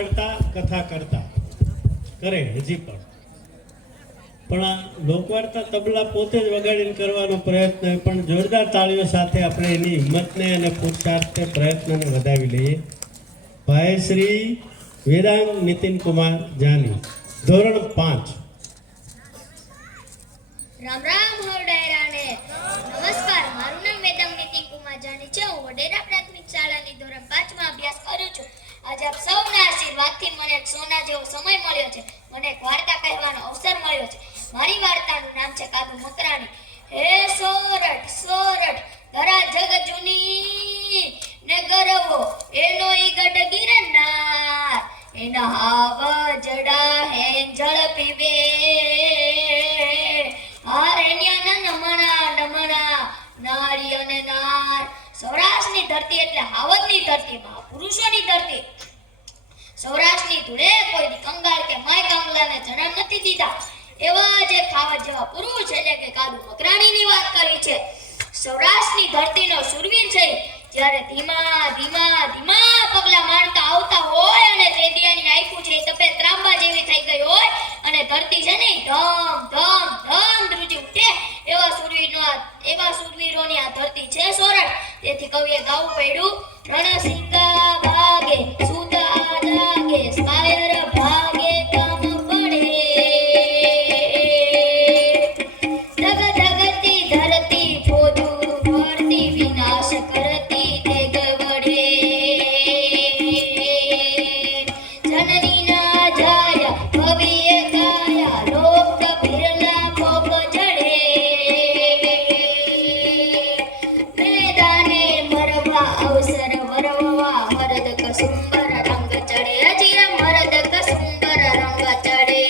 વગાડતા કથા કરતા કરે હજી પણ આ લોકવાર્તા તબલા પોતે જ વગાડીને કરવાનો પ્રયત્ન હોય, પણ જોરદાર તાળીઓ સાથે આપણે એની હિંમતને અને પુરુષાર્થને પ્રયત્નને વધાવી લઈએ. ભાઈ શ્રી વેદાંગ નીતિન કુમાર જાની, ધોરણ 5. રામ રામ હોડાયરાને નમસ્કાર. મારું નામ વેદાંગ નીતિન કુમાર જાની છે. હું વડેરા પ્રાથમિક શાળાની ધોરણ 5 માં અભ્યાસ કરું છું. આજે આપ સૌના આશીર્વાદથી મને એક સોના જેવો સમય મળ્યો છે. મને એક વાર્તા કહેવાનો અવસર મળ્યો છે. મારી વાર્તાનું નામ છે કાદુ મકરાણી. હે સોરઠ સોરઠ ધરા જગ જૂની ને ગરવો એનો ઈ ગઢ ગિરનાર, એના હાવ જડા હે જળ પીવે નારી અને નાર. સૌરાષ્ટ્રની ધરતી એટલે હાવજની ધરતી, મહાપુરુષોની ધરતી. સૌરાષ્ટ્રની ધૂળે કોઈ કંગાળ કે માય કાંગલાને જન્મ નથી દીધા. એવા જે ખાવજ જેવા પુરુષ એટલે કે કાદુ મકરાણીની વાત કરી છે. સૌરાષ્ટ્રની ધરતીનો શૂરવીર છે. જ્યારે ધીમા ધીમા ધીમા પગલા માંડતા આવતા હોય અને તેડિયાની આંખો છે તપે ત્રાંબા જેવી થઈ ગઈ હોય અને ધરતી છે ને ધમ ધમ ધમ ધ્રુજી ઉઠે, એવા શૂરવીરોની આ ધરતી છે સોરઠ. તેથી કવિએ ગાવું પડ્યું, રણસિંગા ભાગે સુતા જાગે સ્કાયર ભાગે કામ પડે, જગ જગતી ધરતી ફોજું ભરતી વિનાશ કરતી તેગ વડે, જનની ના જાય કવિએ ગાયા લોક બિરલા કોપ જડે, મેદાને મરવા અવસર વરવા મરદ કસુંબર રંગ ચડે, હજી મરદ કસુંબર રંગ ચડે.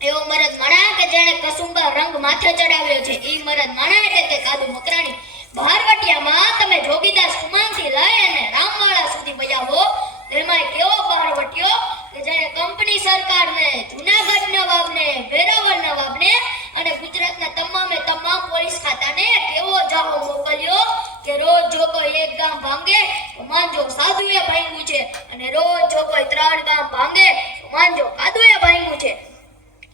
એવો મરદ માણા કે જેણે કસુંબર રંગ માથે ચડાવ્યો છે. એ મરદ માણા એટલે કે કાદુ મકરાણી. બહારવટિયામાં તમે જોગીદાસ કુમારથી લઈ અને રામવાળા સુધી બજાવો, તેમાં કેવો બહારવટિયો કે જેણે કંપની સરકારને, જૂનાગઢ નવાબને, વેરાવળ નવાબને અને ગુજરાતના તમામ પોલીસ ખાતાને કેવો જાહો મોકલ્યો કે રોજ જો કોઈ એક ગામ ભાંગે તો માનજો સાધુએ ભાંગ્યું છે, અને રોજ જો કોઈ 3 ગામ ભાંગે તો માનજો કાદુએ ભાંગ્યું છે.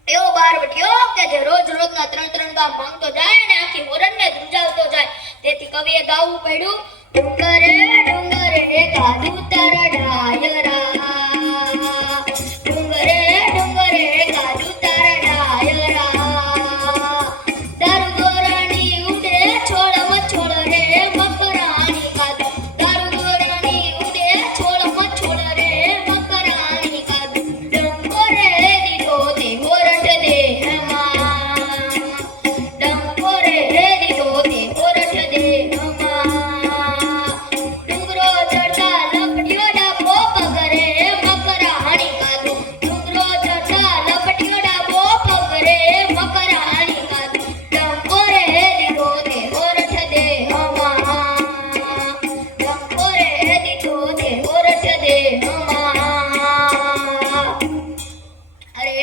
એવો બારવટીયો કે જે રોજ રોજના 3 ગામ ભાંગતો જાય અને આખી ઓરણને ધ્રુજાવતો જાય. તેથી કવિએ ગાવું પડ્યું, ડુંગરે ડુંગરે કાદુ તારા ડાયરા, ડુંગરે ડુંગરે કાદુ તારા ડાયરા, દારૂ દોરાની ઉડે છોડ મછોડ રે મકરાણી કાદુ, દારૂ દોરાની ઉડે છોડ મછોડ રે મકરાણી કાદુ, ડંકોરે દીધો તે હોરઠ દેહમાં, ડંકોરે દીધો તે હોરઠ દેહમાં, ડુંગરો ચડતા લપટ્યો ડાબો પગ રે મકરાણી કાદુ, ડુંગરો ચડતા લપટ્યો ડાબો પગ રે મકરાણી કાદુ, ડંકોરે દીધો તે હોરઠ દેહમાં, ડંકોરે દીધો તે હોરઠ દેહમાં. અરે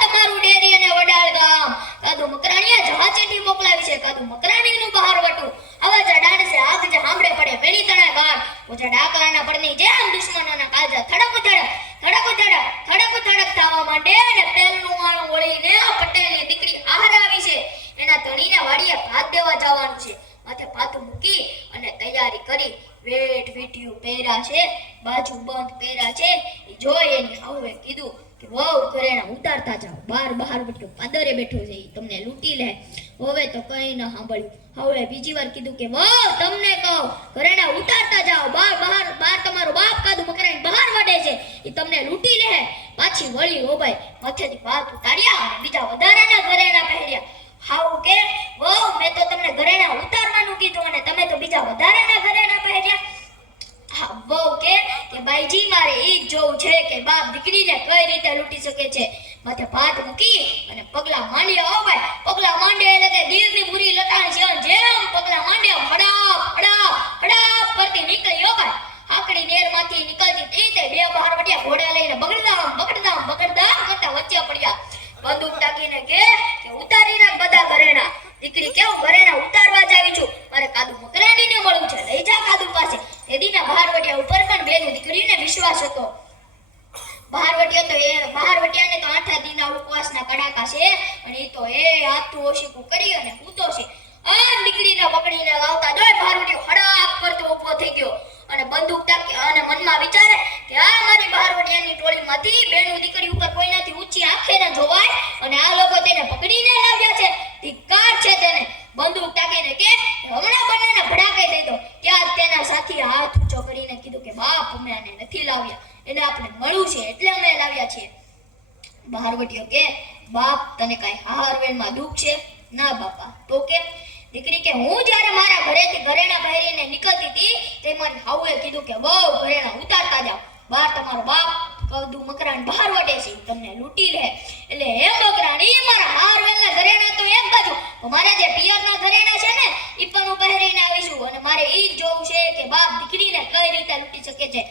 તમારું ડેરી અને વડાળ ગામ કાદુ મકરાણીએ જહાચેટી મોકલાવી છે. કાદુ મકરાણીનું બહારવટું આવા જડાણ છે આગ જે હાંભળે પડે વેણી તણા ગામ, ઓજા ડાકલાના પડની જેમ દુશ્મનોના કાજા થડક થડક થવા માંડે અને પેલનું વાળું વળીને પટેલની દીકરી આહાર આવી છે. એના ધણીને વાડીએ ભાત દેવા જવાનું છે. માથે પાતું મૂકી અને તૈયારી કરી, વેઠ વીટિયું પહેર્યા છે, બાજુ બંધ પહેર્યા છે. જોઈ એની હાવે કીધું કે વહુ ઘરેણા ઉતારતા જાઓ, બહાર વટ્યો પાદરે બેઠો છે, તમને લૂંટી લે. હવે તો કઈ ન સાંભળ્યું. હવે બીજી વાર કીધું કે વહુ તમને કહું ઘરેણા ઉતારતા જાઓ, બહાર તમારો બાપ કાદુ મકરાણી બહાર વડે છે, એ તમને લૂંટી લે. પાછી વળી હો ભાઈ, માથેથી ભાત ઉતાર્યા અને બીજા વધારાના ઘરેણા પહેર્યા. હાઉ કે વહુ મેં તો તમને ઘરેણા ઉતારવાનું કીધું અને તમે તો બીજા વધારાના ઘરેણા પહેર્યા. હા વહુ કે બાઈજી મારે ઈ જ જોવું છે કે બાપ દીકરીને કઈ રીતે લૂંટી શકે છે. માથે ભાત મૂકી અને પગલા માંડ્યા. હો ભાઈ, પગલા માંડ્યા એટલે કે દીવની પૂરી લટાણ છે, જેમ પગલા માંડ્યા હડાપ હડાપ હડાપ કરતી નીકળી. હો ભાઈ, આકડી નેરમાંથી નીકળતી તે બે બહારવટિયા ઘોડા લઈને બગડદામ કરતા વચ્ચે પડ્યા. બંદૂક ટાકીને કે ઉતારીને બધા ઘરેણા. દીકરી કેવું ઘરેણા ઉતારવા જ આવી છું, મારે કાદુ મકરાણીને મળવું છે, લઈ જા કાદુ પાસે. તેદીના બહારવટિયા ઉપર પણ બેન વિશ્વાસ હતો. બહારવટિયાને તો 8 દીના ઉપવાસના કડાકા છે અને ઈ તો હાથું ઓશીકું કરી અને કૂદો છે. આ દીકરીને પકડીને લાવતા જોઈ બહારવટિયો હડાક કરતો ઊભો થઈ ગયો અને બંદૂક તાકી અને મનમાં વિચારે કે આ મારી બહારવટિયાની ટોળીમાંથી બેનું દીકરી ઉપર કોઈનાથી ઊંચી આંખે ન જોવાય અને આ લોકો તેને પકડીને લાવ્યા છે. ધિક્કાર છે તેને. બંદૂક તાકીને કે હમણાં બંનેને ભડાકાઈ દઈ દો. ત્યાં જ તેના સાથી હાથ ઊંચો કરીને કીધું કે બાપ અમે આને નથી લાવ્યા, એને આપણે મળવું છે એટલે અમે લાવ્યા છીએ. બહારવટીયો કે બાપ તને કાંઈ હારવેલમાં દુઃખ છે? ના બાપા. તો કે દીકરી કે હું જ્યારે મારા ઘરેથી ઘરેણા પહેરીને નીકળતી હતી તે મારી હાઉએ કીધું કે બહુ ઘરેણા ઉતારતા જાઓ, બાર તમારો બાપ કદું મકરાણ બહાર વટે છે તમને લૂંટી લે. એટલે હે મકરાણી મારા હારવેલના ઘરેણા તો એક બાજુ, મારા જે પિયરના ઘરેણા છે ને ઈ પણ હું પહેરીને આવીશું અને મારે ઈ જ જોવું છે કે બાપ દીકરીને કઈ રીતે લૂંટી શકે છે.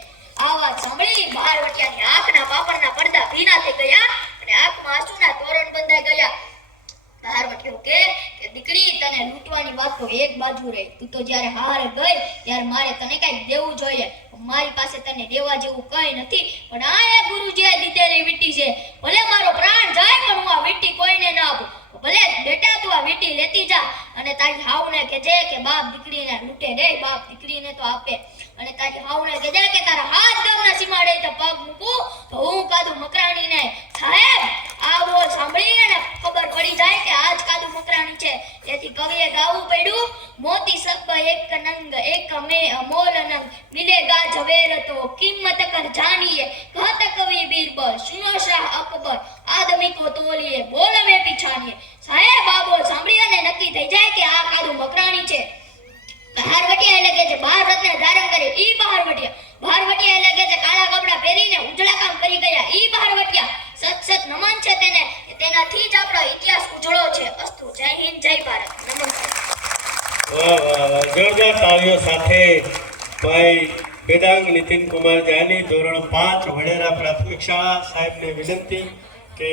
આ વાત સાંભળી બહારવટિયાની આંખના પાપડના પડદા ભીના થઈ ગયા અને આંખમાં આંસુના તોરણ બંધાઈ ગયા. બહારવટિયો કે દીકરી તને લૂંટવાની વાત તો એક બાજુ રહી, તું તો જ્યારે હારે ગઈ ત્યારે મારે તને કઈક દેવું જોઈએ. મારી પાસે તને દેવા જેવું કઈ નથી, પણ આ એ ગુરુજીએ દીધેલી વીંટી છે. ભલે મારો પ્રાણ જાય પણ હું આ વીંટી કોઈને ના આપું. ભલે બેટા તું આ વીંટી લેતી જા અને તારી હાવને કહેજે કે બાપ દીકરીને લૂંટે રે, બાપ દીકરીને તો આપે. અને તારી હાવને કહેજે કે તારા હાથ ગામના સીમાડે તો પગ મૂકું તો હું કાદુ મકરાણીને સાહેબ આ બોલ સાંભળીને ને ખબર પડી જાય કે આજ કાદુ મકરાણી છે. તેથી કવિએ ગાવું પડ્યું મોતી સબ એક નંગ એક મે અમોલ નંગ મિલેગા ઝવેર તો કિંમત કર જાનીએ કહત કવિ બીરબલ સુનો શાહ અકબર આદમી કો તોલીએ બોલ में પીછાનીએ. સાહેબ આ બોલ સાંભળી અને નક્કી થઈ જાય કે આ કાદુ મકરાણી છે. બહારવટિયા એટલે કે જે બાર રત્ન ધારણ કરે ઈ બહારવટિયા. બહારવટિયા એટલે કે જે કાળા કપડા પહેરીને ઉજળા કામ કરી ગયા ઈ બહારવટિયા. સત નમન છે તેને, તેનાથી જ આપણો ઇતિહાસ ઉજળો છે. અસ્તુ. જય હિન્દ, જય ભારત. નમસ્કાર. વાહ વાહ વાહ, જોરદાર તાળીઓ સાથે ભાઈ વેદાંગ નીતિન કુમાર જાની, ધોરણ 5 વડેરા પ્રાથમિક શાળા સાહેબને વિનંતી કે